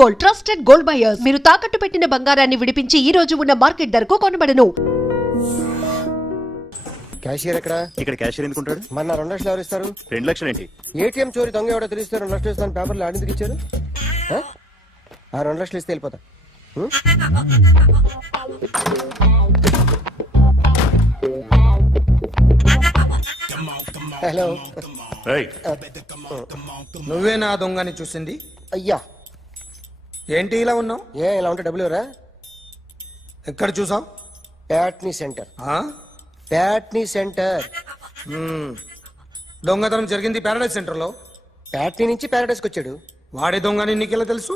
Gold, trusted gold buyers. మీరు తాకట్టు పెట్టిన బంగారాన్ని విడిపించి ఈ రోజు ఉన్న మార్కెట్ ధరకు కొనబడను. క్యాషియర్ ఎక్కడ? ఇక్కడ క్యాషియర్ ఎందుకుంటాడు? మన 2 లక్షలు ఎవరు ఇస్తారు? 2 లక్షలు ఏంటి? ఏటీఎం చోరీ దొంగ ఎవడో తెలిస్తే 2 లక్షలు ఇస్తాను పేపర్లు ఆడిందుకు ఇచ్చారు. ఆ 2 లక్షలు ఇస్తే వెళ్ళిపోతా. హలో, నువ్వే నా దొంగని చూసింది? అయ్యా ఏంటి ఇలా ఉన్నావు? ఇలా ఉంటే డబ్బులు ఎవరా? ఎక్కడ చూసావు? ప్యాట్నీ సెంటర్. ప్యాట్నీ సెంటర్. దొంగతనం జరిగింది ప్యారడైజ్ సెంటర్ లో. ప్యాట్నీ నుంచి ప్యారడైస్కి వచ్చాడు. వాడే దొంగని నీకెలా తెలుసు?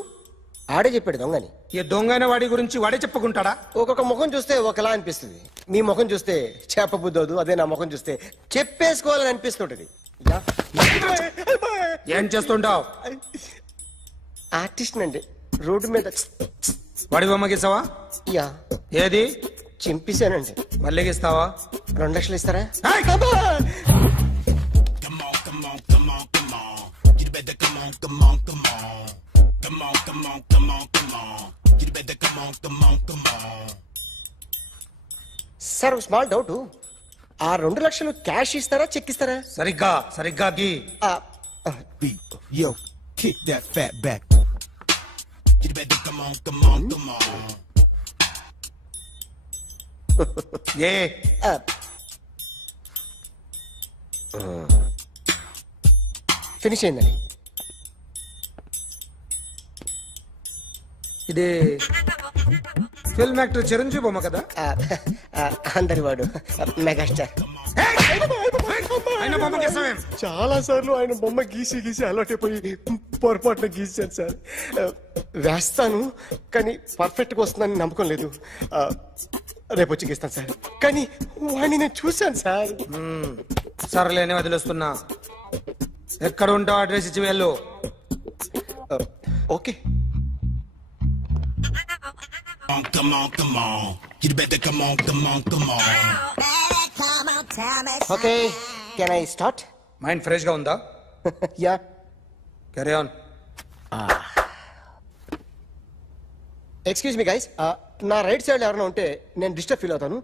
ఆడే చెప్పాడు దొంగని. ఈ దొంగైన వాడి గురించి వాడే చెప్పుకుంటాడా? ఒక్కొక్క ముఖం చూస్తే ఒకలా అనిపిస్తుంది. మీ ముఖం చూస్తే చేపబుద్దోదు, అదే నా ముఖం చూస్తే చెప్పేసుకోవాలని అనిపిస్తుంటది. ఏం చేస్తుంటావు? ఆర్టిస్ట్ అండి. రోడ్డు మీద వాడి బొమ్మ గీసావా? యా. ఏది? చింపేశానండి. మళ్ళీ గీస్తావా? 2 లక్షలు ఇస్తారా? సార్ స్మాల్ డౌట్, ఆ 2 లక్షలు క్యాష్ ఇస్తారా చెక్ ఇస్తారా? సరిగ్గా గీ. Yo, kick that fat back. You better come on. A finish అయిందండి. ఇది ఫిల్మ్ యాక్టర్ చిరంజీవి బొమ్మ కదా? అందరి వాడు మెగాస్టార్. ఆయన బొమ్మ గీసావేం? చాలా సార్లు ఆయన బొమ్మ గీసి అలవాటైపోయి పొరపాటున గీసాను సార్. వేస్తాను కానీ పర్ఫెక్ట్గా వస్తుందని నమ్మకం లేదు. రేపు వచ్చి గీస్తాను సార్. కానీ వాడిని నేను చూశాను సార్. సర్లేని వదిలేస్తున్నా. ఎక్కడ ఉంటావు అడ్రస్ ఇచ్చి వెళ్ళు. Okay. Come on. You better come on. Okay, can I start? Mind fresh గా ఉందా? Yeah. Carry on. Excuse me guys, నా రైట్ సైడ్ ఎవరైనా ఉంటే నేను డిస్టర్బ్ ఫీల్ అవుతాను.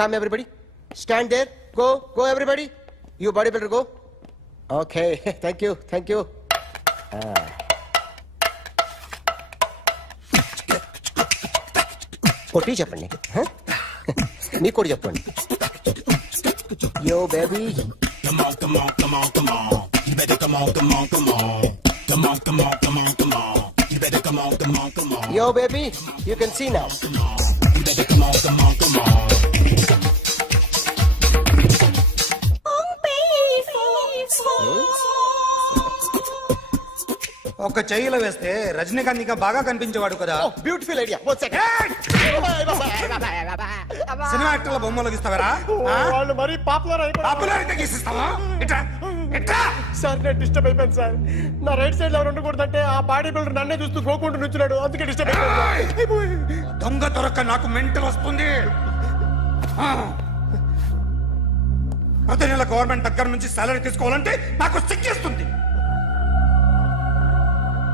Come everybody, stand there, go everybody, you body builder go. Okay, thank you. కొట్టి చెప్పండి, నీకు కూడా చెప్పండి. Yo baby, Come on. You better come on. Come on. You better come on. Yo baby, you can see now. You better come on. ఒక చెయ్యిలో వేస్తే రజనీకాంత్ ఇంకా బాగా కనిపించేవాడు కదా. Beautiful idea. సినిమా యాక్టర్ల బొమ్మలు గీస్తావరా? వాళ్ళు మరీ పాపులారిటీ గీసిస్తావా? సార్ నేను డిస్టర్బ్ అయిపోయాను సార్. నా రైట్ సైడ్ ఎవరు ఉండకూడదంటే ఆ బాడీ బిల్డర్ నన్నే చూస్తూ గోకుంటూ నుంచున్నాడు, అందుకే డిస్టర్బ్ అయిపోయాను. దొంగ దొరక్క నాకు మెంటల్ వస్తుంది. ప్రతి నెల గవర్నమెంట్ దగ్గర నుంచి సాలరీ తీసుకోవాలంటే నాకు సిగ్గేస్తుంది.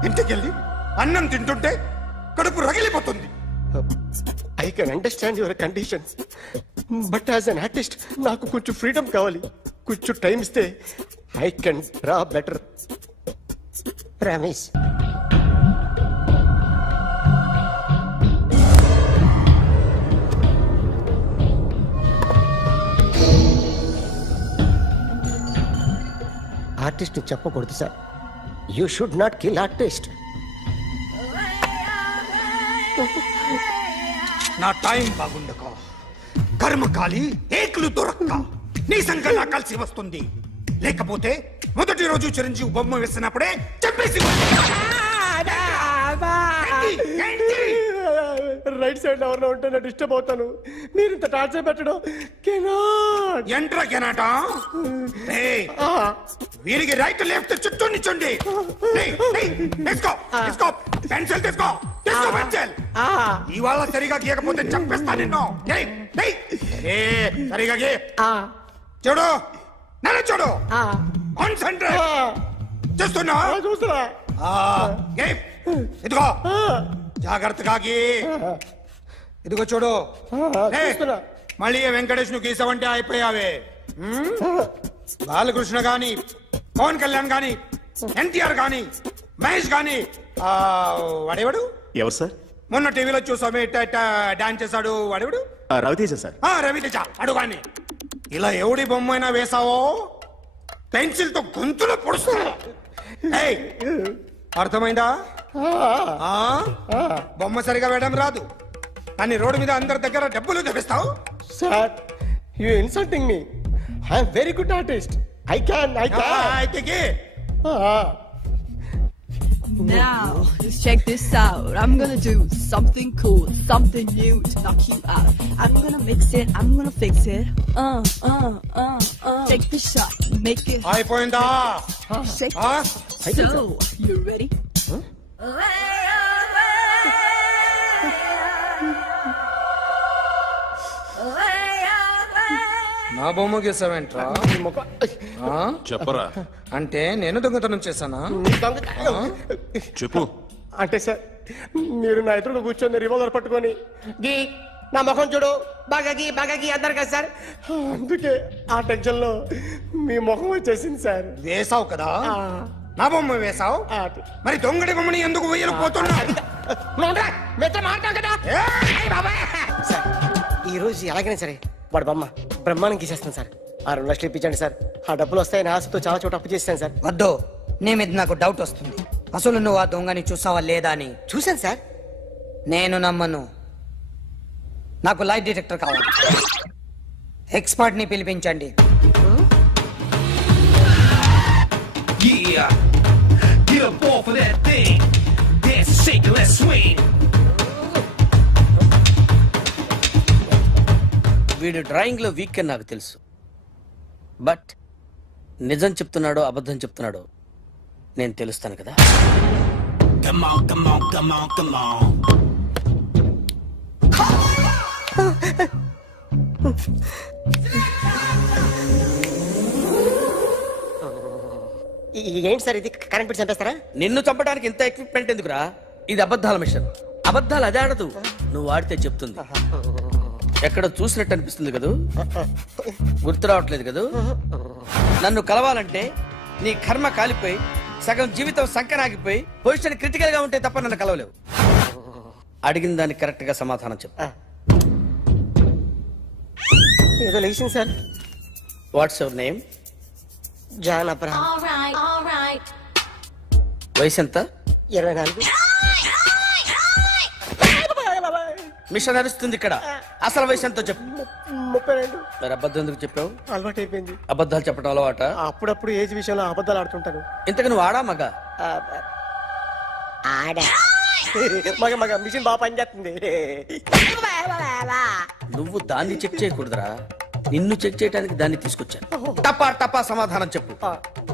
ఇంటికెళ్ళి అన్నం తింటుంటే కడుపు రగిలిపోతుంది. I can understand your conditions, but as an artist నాకు కొంచెం ఫ్రీడమ్ కావాలి. కొంచెం టైం ఇస్తే I can draw better. Promise. Artist చెప్పకూడదు sir. You should not kill artist. నా టైం బాగుండక కర్మకాలి ఏకులు దొరక్క నీ సంఘం నాకు కలిసి వస్తుంది. లేకపోతే మొదటి రోజు చిరంజీవి బొమ్మ వేసినప్పుడే చెప్పేసి రైట్ సైడ్ ఎవరిలో ఉంటే నేను డిస్టర్బ్ అవుతాను. మీరు ఇంత టార్చర్ పెట్టడం ఎంట్రా కెనాటా. వీరికి రైట్ లెఫ్ట్ చుట్టూ నిచ్చండి. పెన్సిల్ తీసుకో. ఇవాళ సరిగా గీయకపోతే చంపేస్తా నిన్ను. సరిగా గీ. చూడు, నన్ను చూడు. కాన్సంట్రేట్ చేస్తున్నా. చూస్తున్నా. ఇదిగో జాగ్రత్తగా గీ. ఇదిగో చూడు లే. చూస్తున్నా. మళ్ళీ వెంకటేష్ ను గీసావంటే అయిపోయావే. బాలకృష్ణ గాని, పవన్ కళ్యాణ్ గాని, ఎన్టీఆర్ గాని, మహేష్ గాని, వాడేవాడు ఎవరు సార్? మొన్న టీవీలో చూసామే డాన్స్ చేశాడు వాడేవాడు రవితేజ సార్. రవితేజ అడుగాని. ఇలా ఎవడి బొమ్మ అయినా వేసావో పెన్సిల్ తో గొంతులో పొడుస్తా. ఏయ్, అర్థమైందా? బొమ్మ సరిగా వేయడం రాదు అని రోడ్డు మీద అందరి దగ్గర డబ్బులు తెప్పిస్తావు. Sir you insulting me. I'm very good artist. I can అయితే Now, let's check this out. I'm gonna do something cool, something new to knock you out. I'm gonna mix it, I'm gonna fix it. Take the shot, make it అయిపోయిందా? shake. So, you ready? నా బొమ్మ గీసావేంట్రా? చెప్పరా. అంటే నేను దొంగతనం చేశానా? చెప్పు. అంటే సార్ మీరు నా ఎదురుగా కూర్చొని రివాల్వర్ పట్టుకొని గీ నా ముఖం చూడు బాగా గీ అన్నారు కదా సార్. అందుకే ఆ టెన్షన్ లో మీ ముఖం వచ్చేసింది సార్. వేసావు కదా, నా బొమ్మ వేసావు. ఆ, మరి దొంగడి బొమ్మని ఎందుకు వేయలు పోతున్నా? సార్ ఈ రోజు ఎలాగైనా సరే వాడు బొమ్మ బ్రహ్మాండం గీసేస్తాను సార్. ఆ 2 లక్షలు ఇప్పించండి సార్. ఆ డబ్బులు వస్తాయని ఆశతో చాలా చోట అప్పు చేస్తాను సార్. వద్దు, నీ మీద నాకు డౌట్ వస్తుంది. అసలు నువ్వు ఆ దొంగని చూసావా లేదా అని. చూశాను సార్. నేను నమ్మను. నాకు లైట్ డిటెక్టర్ కావాలి. ఎక్స్పర్ట్ ని పిలిపించండి. Yeah, get up off of that thing. Dance, shake, and let's swing. వీడు డ్రాయింగ్ లో వీక్ అని నాకు తెలుసు. బట్ నిజం చెప్తున్నాడో అబద్ధం చెప్తున్నాడో నేను తెలుస్తాను కదా. Come on, come on, come on, come on. ఏంటి సార్ ఇది కరెంట్ బిల్ చంపేస్తారా? నిన్ను చంపడానికి ఇంత ఎక్విప్మెంట్ ఎందుకురా? ఇది అబద్ధాల మిషన్. అబద్ధాలు అదే ఆడదు, నువ్వు ఆడితే చెప్తుంది. ఎక్కడ చూసినట్టు అనిపిస్తుంది కదూ, గుర్తు రావట్లేదు కదూ. నన్ను కలవాలంటే నీ కర్మ కాలిపోయి సగం జీవితం సంకనాగిపోయి పొజిషన్ క్రిటికల్ గా ఉంటే తప్ప నన్ను కలవలేవు. అడిగిన దానికి కరెక్ట్ గా సమాధానం చెప్పు. ఏదో లేచింది sir. What's your name? John Abraham. వయసు ఎంత? 24. మిషన్ నడుస్తుంది ఇక్కడ. అసలు వయసు ఎంతో చెప్పు. 32. మరి అబద్ధం ఎందుకు చెప్పావు? అలవాటు అయిపోయింది. అబద్ధాలు చెప్పడం అలవాట? అప్పుడప్పుడు ఏజ్ విషయంలో అబద్ధాలు ఆడుతుంటాను. ఇంతకు నువ్వు ఆడా మగ? ఆడా మగ మిషన్ బాగా పనిచేస్తుంది. నువ్వు దాన్ని చెక్ చేయకూడదురా, నిన్ను చెక్ చేయడానికి దాన్ని తీసుకొచ్చాను. టపా టపా సమాధానం చెప్పు.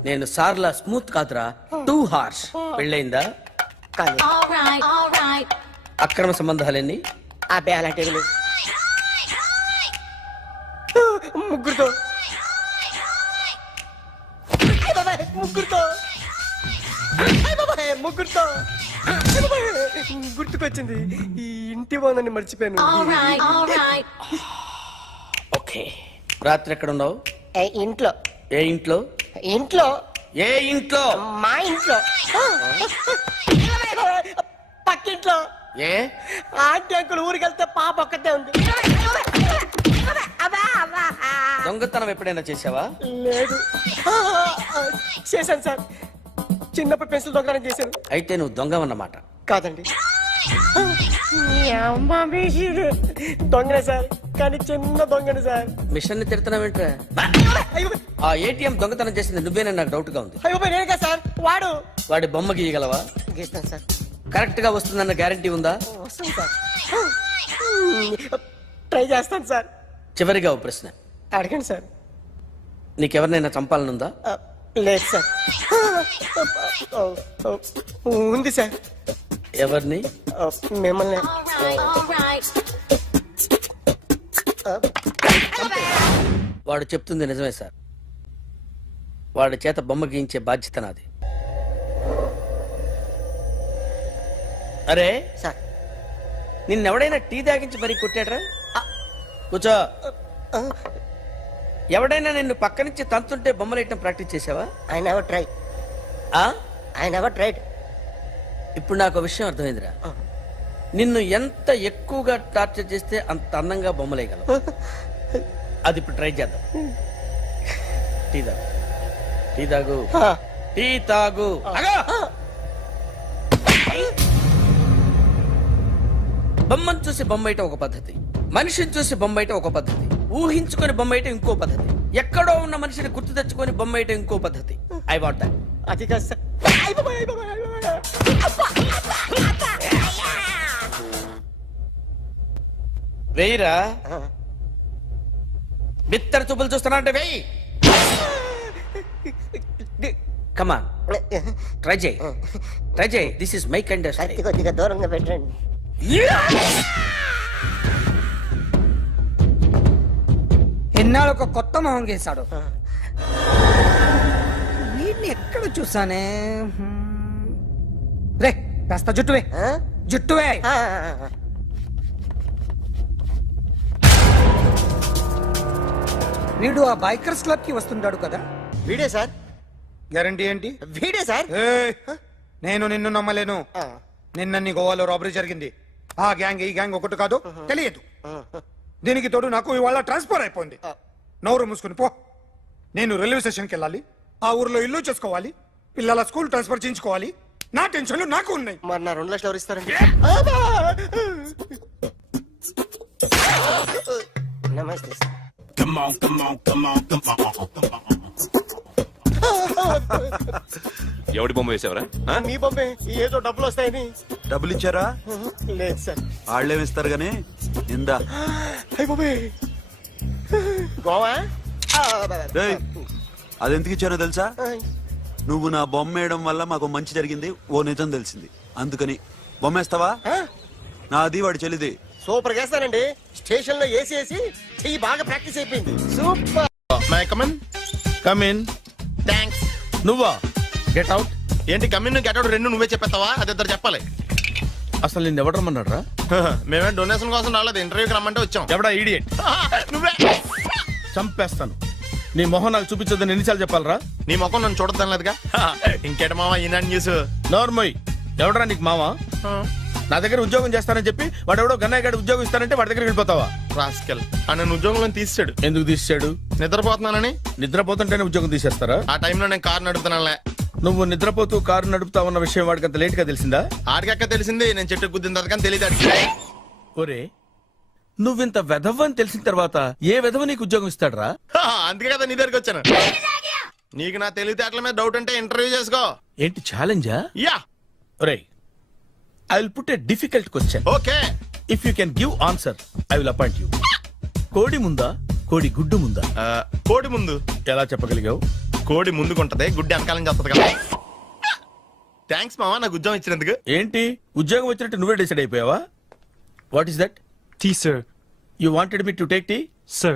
నేను సార్లా స్మూత్ కాదురా, టూ హార్ష్. పెళ్ళయిందా? కానీ అక్రమ సంబంధాలన్నీ? అబ్బే అలాంటి ముగ్గురుతో ముగ్గురుతో గుర్తుకొచ్చింది. ఈ ఇంటి బాగుందని మర్చిపోయాను. ఓకే. రాత్రి ఎక్కడ ఉన్నావు? ఇంట్లో. ఏ ఇంట్లో? ఇంట్లో. ఏ ఇంట్లో? మా ఇంట్లో. పక్కింట్లో. ఏ ఆంటీ అంకుల్ ఊరికి వెళ్తే పాప ఒక్కతే ఉంది. దొంగతనం ఎప్పుడైనా చేసావా? లేదు. చేశాను సార్. చిన్నప్పుడు పెన్సిల్ దొంగతనం చేశాను. అయితే నువ్వు దొంగవన్నమాట. కాదండి, దొంగనే సార్, కానీ చిన్న దొంగని సార్. మిషన్ ని తిడుతున్నావేంట్రా? ఆ ఏటీఎం దొంగతనం చేసింది నువ్వేనని నాకు డౌట్ గా ఉంది. అయ్యో నేనే కదా సార్. వాడి బొమ్మ గీయగలవా? గీస్తాను సార్. కరెక్ట్ గా వస్తుందన్న గ్యారంటీ ఉందా? వస్తాను సార్. ట్రై చేస్తాను సార్. చివరిగా ఓ ప్రశ్న అడగండి సార్. నీకెవరినైనా చంపాలనుందా? లేదు సార్. ఉంది సార్. ఎవరిని? మిమ్మల్ని. వాడు చెప్తుంది నిజమే సార్. వాడి చేత బొమ్మ గీయించే బాధ్యత నాది. అరే సార్ నిన్నెవడైనా టీ తాగించి మరీ కొట్టాడ్రా కూర్చో. ఎవడైనా నిన్ను పక్క నుంచి తంతుంటే బొమ్మలేయటం ప్రాక్టీస్ చేసావా? ఐ నెవర్ ట్రై ఆ? I never tried. ఇప్పుడు నాకు విషయం అర్థమైందిరా. నిన్ను ఎంత ఎక్కువగా టార్చర్ చేస్తే అంత అందంగా బొమ్మలేయగలవు. అది ఇప్పుడు ట్రై చేద్దాం. టీ తాగు, టీ తాగు, టీ తాగు. అగో! బొమ్మను చూసి బొమ్మేయటం ఒక పద్ధతి, మనిషిని చూసి బొమ్మేయటం ఒక పద్ధతి, ఊహించుకొని బొమ్మేయటం ఇంకో పద్ధతి, ఎక్కడో ఉన్న మనిషిని గుర్తు తెచ్చుకొని బొమ్మేయటం ఇంకో పద్ధతి. I want that. అది కాదు సార్. వెయ్యిరా. బిత్తర చూపులు చూస్తున్నా అంటే వెయ్యి. కమాన్, ట్రై చేయి, ట్రై చేయి. This is my kind of కత్తి కొద్దిగా దూరంగా పెట్టండి. ఎన్నాళ్ళు ఒక కొత్త మొహం గీశాడు. వీడిని ఎక్కడ చూసానే? రే కాస్త జుట్టువే, జుట్టువే. వీడు ఆ బైకర్స్ క్లబ్ కి వస్తుంటాడు కదా? వీడే సార్, గ్యారంటీ ఏంటి? వీడే సార్. ఏయ్, నేను నిన్ను నమ్మలేను. నిన్న నీ గోవాలో రాబరీ జరిగింది. ఆ గ్యాంగ్ ఈ గ్యాంగ్ ఒకటి కాదు, తెలియదు. దీనికి తోడు నాకు ఇవాళ ట్రాన్స్ఫర్ అయిపోయింది. నోరు మూసుకుని పో. నేను రైల్వే స్టేషన్కి వెళ్ళాలి, ఆ ఊర్లో ఇల్లు చేసుకోవాలి, పిల్లల స్కూల్ ట్రాన్స్ఫర్ చేయించుకోవాలి. నా టెన్షన్లు నాకు ఉన్నాయి. మరి నా 2 లక్షలు ఎవరు ఇస్తారండి? నమస్తే సార్. ఎవడి బొమ్మ వేసావరా? మీ బొమ్మే, ఏదో డబ్బులు వస్తాయని. డబ్బులు ఇచ్చారా? లేదు సార్. వాళ్ళేమి ఇస్తారు గానీ ఇందా. అయ్య బాబే, గోవా. రేయ్, అది ఎందుకు ఇచ్చానో తెలుసా? నువ్వు నా బొమ్మ వేయడం వల్ల మాకు మంచి జరిగింది, ఓ నిజం తెలిసింది. అందుకని బొమ్మ వేస్తావా? నాది వాడి చెల్లిది. సూపర్ చేస్తానండి. స్టేషన్ లో ఏసీ వేసి చెయ్యి బాగా ప్రాక్టీస్ అయిపోయింది. సూపర్. కమిన్. థ్యాంక్స్. నువ్వా? Get out. ఏంటి కమ్యూన్ గెటౌట్ రెండు నువ్వే చెప్పేస్తావా? అది ఇద్దరు చెప్పాలి. అసలు నిన్ను ఎవడు రమ్మన్నాడు రా? మేమే డొనేషన్ కోసం రాలేదు, ఇంటర్వ్యూకి రమ్మంటే వచ్చాం. ఎవడా ఈడియట్? నువ్వే. చంపేస్తాను. నీ మొహం నాకు చూపించొద్దని ఎన్నిసార్లు చెప్పాలరా? నీ ముఖం నన్ను చూడద్దాం లేదుగా. ఇంకేట మావా ఈనాడు న్యూస్. నోర్మోయ్, ఎవడరా నీకు మావా? నా దగ్గర ఉద్యోగం చేస్తానని చెప్పి వాడు ఎవడో గన్నయ్య గడి ఉద్యోగం ఇస్తానంటే వాడి దగ్గర వెళ్ళిపోతావా? రాస్కెల్ నన్ను ఉద్యోగంలో తీసాడు. ఎందుకు తీసాడు? నిద్రపోతున్నానని. నిద్రపోతుంటేనే ఉద్యోగం తీసేస్తారా? ఆ టైంలో నేను కారు నడుపుతున్నానులే. నువ్వు నిద్రపోతూ కారు నడుపుతా ఉన్న విషయం వాడికి అంత లేట్ గా తెలిసిందా? ఆడికక్క తెలిసింది, నేను చెట్టు గుద్దిన తర్వాత కానీ తెలియదు. ఒరే, నువ్వింత వెధవ్ అని తెలిసిన తర్వాత ఏ వెధవ నీకు ఉద్యోగం ఇస్తాడరా? అందుకే కదా నీ దగ్గరికి వచ్చాను. నీకు నా తెలివితేటల మీద డౌట్ అంటే ఇంటర్వ్యూ చేసుకో. ఏంటి ఛాలెంజా? యా. ఒరే, I will put a difficult question. Okay. If you can give answer I will appoint you. కోడి ముందా, కోడి గుడ్డు ముందా? కోడి ముందు. ఎలా చెప్పగలిగావు? కోడి ముందుకుంటది, గుడ్డి వెనకాలం చేస్తుంది కదా. థ్యాంక్స్ మావా నాకు ఉద్యోగం ఇచ్చినందుకు. ఏంటి ఉద్యోగం వచ్చినట్టు నువ్వే డిసైడ్ అయిపోయావా? What is that? Tea, sir. You wanted me to take tea? Sir.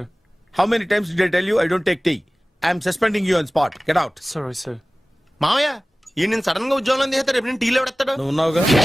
How many times did I tell you I don't take tea? I am suspending you on spot. Get out. Sorry, sir. మావయ్య ఈ నేను sudden గా ఉద్యోగంలో తీస్తే రేపు నేను టీలో పెడతాడు. నువ్వు ఉన్నావుగా.